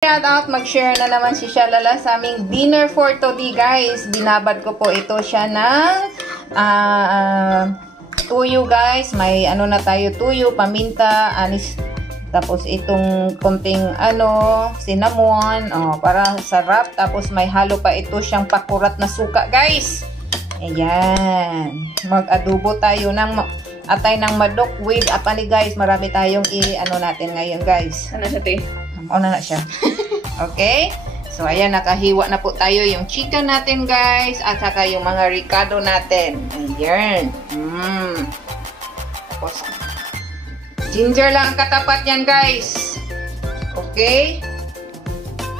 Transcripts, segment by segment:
Shout out, mag-share na naman si Shalala sa aming dinner for today, guys. Binabad ko po ito siya ng tuyo, guys. May ano na tayo, tuyo, paminta, anis, tapos itong konting cinnamon, para sarap. Tapos may halo pa ito siyang pakurat na suka, guys. Ayan. Mag-adobo tayo ng atay ng madok with apani, guys. Marami tayong natin ngayon, guys. Ano siya, te? Na siya. Okay? So, ayan, nakahiwa na po tayo yung chicken natin, guys. At saka yung mga ricado natin. Ayan. Tapos, ginger lang ang katapat yan, guys. Okay?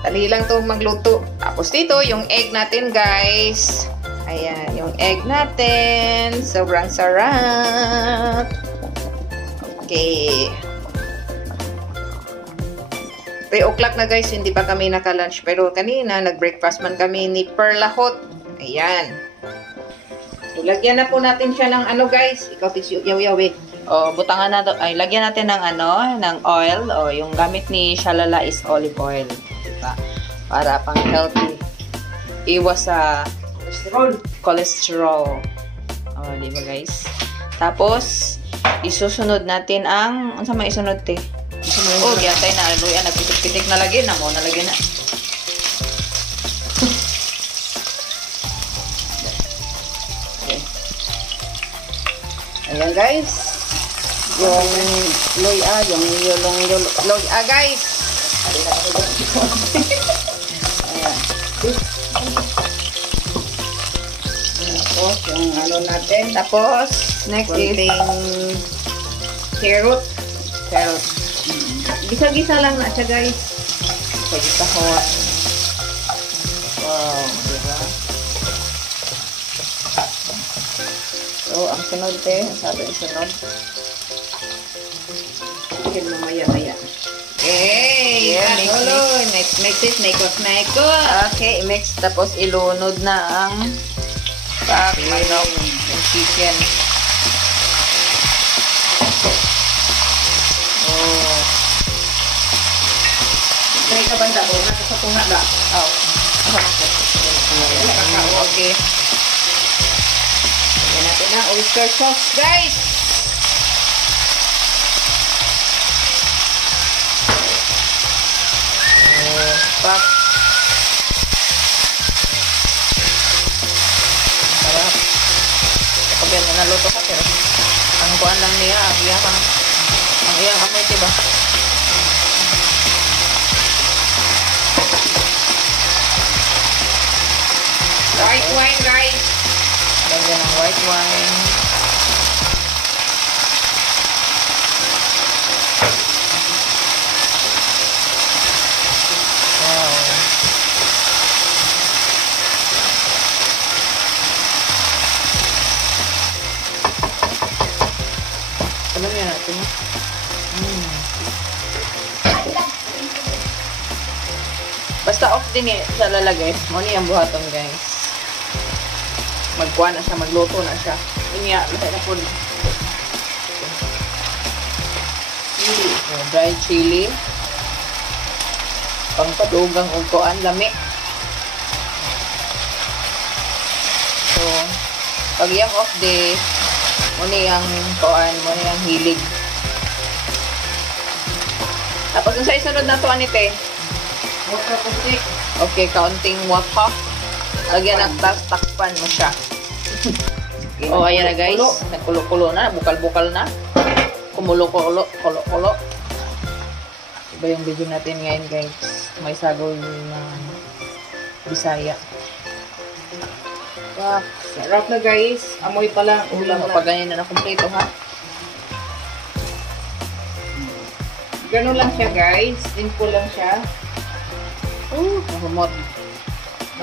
Dali lang to magluto. Tapos dito, yung egg natin, guys. Ayan, yung egg natin. Sobrang sarap. Okay. 3 o'clock na, guys, hindi pa kami naka-lunch. Pero kanina, nag-breakfast man kami ni Perlahot. Ayan. So, lagyan na po natin siya ng guys. Ikaw, yaw-yaw, Butangan na to. Ay, lagyan natin ng ng oil. Yung gamit ni Shalala is olive oil. Diba? Para pang healthy. Iwas sa cholesterol. Diba, guys? Tapos, isusunod natin ang... Ano sa may isunod, te? Giyatay na. Luya, nagpitik-pitik na lagi na mo. Nalagyan na. Okay. Ayan, guys. Yung luya, yung luya, guys. Ayan. Tapos, yung natin. Tapos, next is carrot. Gisa-gisa lang na siya, guys. Pagkitahot. Wow, diba? So, ang sunod, sabi ang sunod. Chicken mo maya-maya. Okay! Yeah, mix it. Okay, mix. Tapos, ilunod na ang manok, yung chicken. Try ka banda ko, nakasapunga ba? Okay. Lagyan natin na oyster sauce, guys! Sarap. Kapag yan, naluto ka, pero ang kuhaan lang niya, ang iyang amoy, diba? White wine, guys. Lagyan ng white wine. Wow. Alam niya natin. Basta off din sa lalagay. Muna yung buhaton, guys. Magkuha na siya, magluto na siya. Inya, lahat na po. Dry chili. Pangpadugang ugkoan, lami. So, pag yung off day, muna yung kuan, muna yung hilig. Tapos, sa isunod na to, anite? Okay, kaunting wapa. Lagyan ng takpan mo siya. Ayan na, guys. Nagkulo-kulo na. Bukal-bukal na. Kumulo-kulo. Iba yung video natin ngayon, guys. May sabaw na Bisaya. Wow. Sarap na, guys. Amoy pa lang. Ulam na. Pag ganyan na kumpleto, ha? Ganun lang siya, guys. Simple lang siya. Mahumot.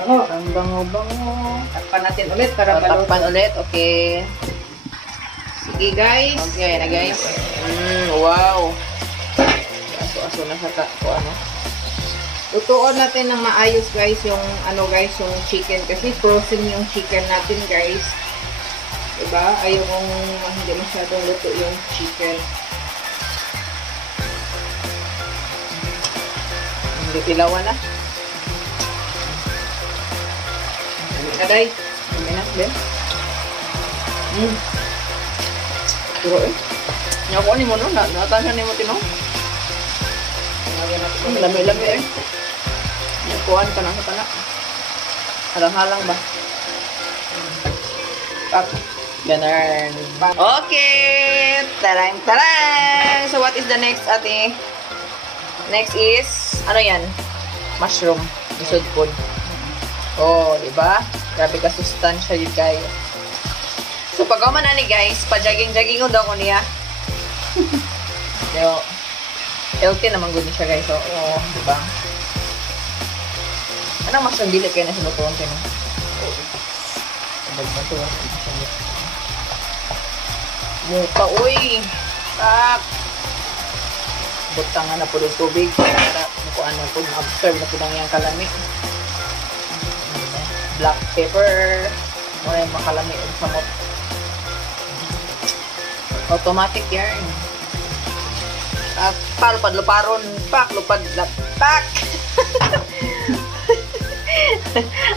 Ang bango-bango. Takpan natin ulit para maluto. Takpan ulit, okay. Sige, guys. Okay na, guys. Wow. Aso-aso na sa ano. Lutuon natin ng maayos, guys, yung yung chicken. Kasi frozen yung chicken natin, guys. Diba? Ayaw kong hindi masyadong luto yung chicken. Hindi tilawan na. Dami na guys. Dami na. Pero Nyawa ni mo no, natansya ni mo tino. Lami-lami Nyakuan ka na sa tanak. Halang-halang ba? Ganun. Okay! Tarang! So what is the next, ate? Next is, ano yan? Mushroom. Isod food. Oh, diba? Grabe ka sustansya yun kayo. So pag man ani guys, pa-jogging-jogging daw ko niya. Yo, healthy naman good siya guys. So, oh, diba? Anong mushroom dili kayo na sinutuan kayo? Muka, uy! Tak! Butang nga na po ng tubig para mukuan na po, ma-observe na po ng iyang kalami. Black pepper. Muna yung makalami ang samot. Automatic yan. At palupad-luparon. Pak! Lupad-lapak!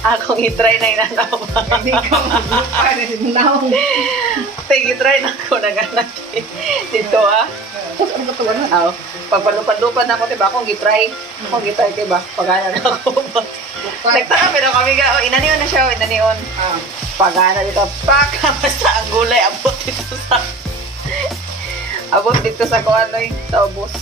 Akong itry na inanaw ba? Hindi ko maglupa. Itry na ako na ganak. Dito Tapos ano ba ito? Aw, pagpalupad-lupad na ako, diba? Akong gitry, diba? Pagana na ako. Nagtaka, pero kami ka, inanion na siya, inanion. Pagana dito, pak! Basta ang gulay, abot dito sa kuanoy, sa ubos.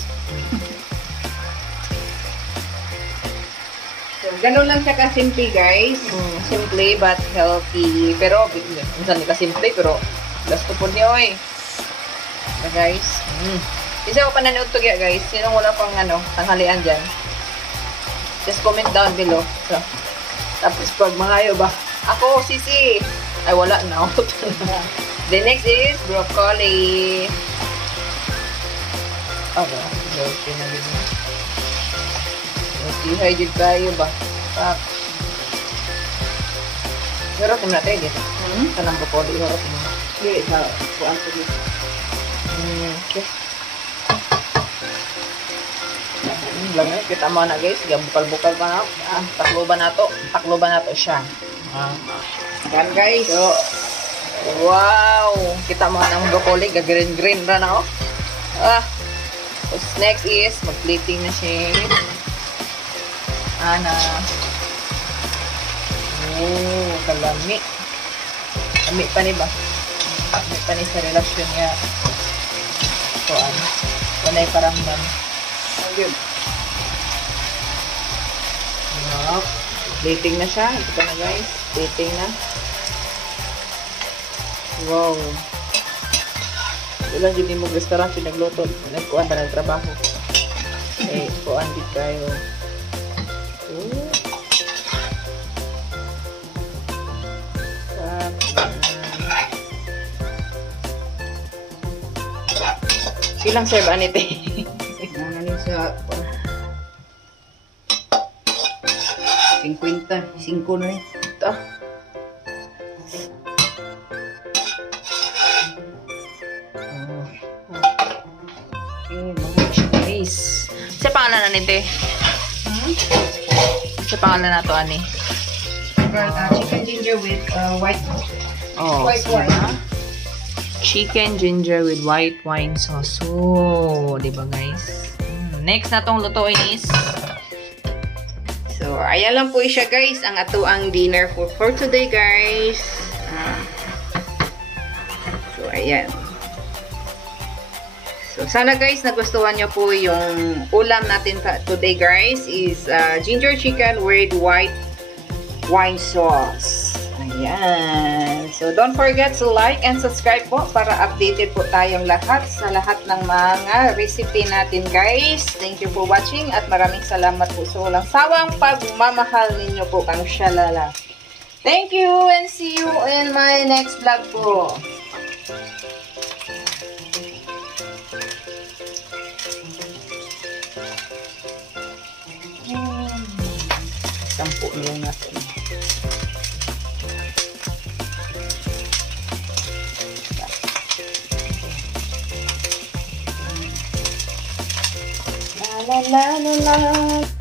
So, ganun lang siya kasimple, guys. Simple but healthy. Pero, minsan hindi kasimple, pero gasto po niyo, eh. So, guys. Isa ko pa nanood to kaya, guys. Sinong wala pang, tanghalian dyan? Just comment down below. So, tapos, pag mangayo ba? Ako, sisi! Ay, wala na. The next is broccoli. Okay. Okay na din. Dehydrated kayo ba? Pak. Hiratin natin dito. Kanang broccoli, hiratin mo. Hindi, kuhaan ko dito. Okay. Lamay, kita mo na guys. Bukal-bukal pa na. Takloban na to siya. Yan, guys. So, wow! Kita mo ng broccoli. Green na na, next is, mag-plating na siya. Oh, kalami. Lami pa ni ba? Lami pa ni sa relasyon niya. So, wanay paramdam. Ayun. Plating na siya. Ito na guys. Plating na. Wow. Ilan yun yung mag-restaurant pinagluto. Nagkuhan pa ng trabaho. Eh, kuhan din kayo. Ilang serve anite? Ano sa 50, 5 na eh. Ito. Nice. Sa pangalan anite? Sa pangalan na to ani? Chicken ginger with white wine. Chicken ginger with white wine sauce. So, di ba guys? Next na tong lutuin is So, ayan lang po siya guys, ang atuang dinner for today guys. So, ayan. So, sana guys, nagustuhan nyo po yung ulam natin today guys is ginger chicken with white wine sauce. Ayan. So, don't forget to like and subscribe po para updated po tayong lahat sa lahat ng mga recipe natin, guys. Thank you for watching at maraming salamat po sa walang sawang pagmamahal ninyo po kang shalala. Thank you and see you in my next vlog po. sampu lang natin. La la la la la.